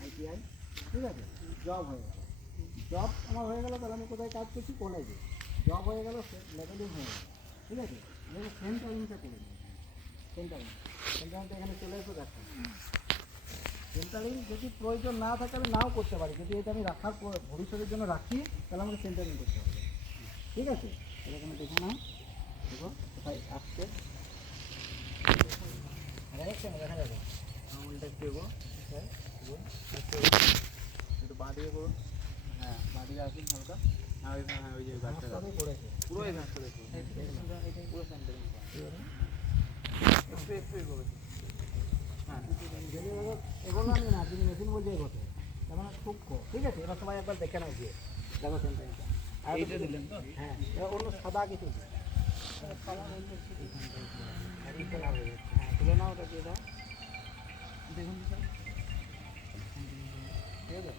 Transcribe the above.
ITI ঠিক আছে? Job হয়ে গেল জব আমার হয়ে গেল তাহলে আমি কোথায় কাজ করছি কলেজে জব হয়ে গেল লেভেলিং হয়ে গেল ঠিক আছে এবার সেন্টারিংটা করে নিই সেন্টারিং সেন্টারিংটা এখানে চলে এসো দেখো সেন্টারিং যদি প্রয়োজন না থাকে আমি নাও করতে পারি যদি এটা আমি রাখার ভবিষ্যতের জন্য রাখি তাহলে আমাকে সেন্টারিং করতে হবে ঠিক আছে এরকম দেখে নাও দেখো কোথায় আসছে দেখা যাবে। আঙুলটা একটু এগো হ্যাঁ একটু বাঁ দিকে করুন। হ্যাঁ বাঁ দিকে আসুন হালকা। হ্যাঁ ওই হ্যাঁ ওই যে গাছটা পুরো এই গাছটা দেখুন। পুরো সেন্টারিং একটু একটু এগোবে। হ্যাঁ। এগোলো আমি না তুমি মেশিন বলছে এগোতে তার মানে সূক্ষ্ম ঠিক আছে এবার সবাই একবার দেখে নাও গিয়ে। দেখো সেন্টারিংটা এইটা দিলেন তো? হ্যাঁ অন্য সাদা কিছু তুলে নাও ওটা দিয়ে দাও দেখুন। ঠিক আছে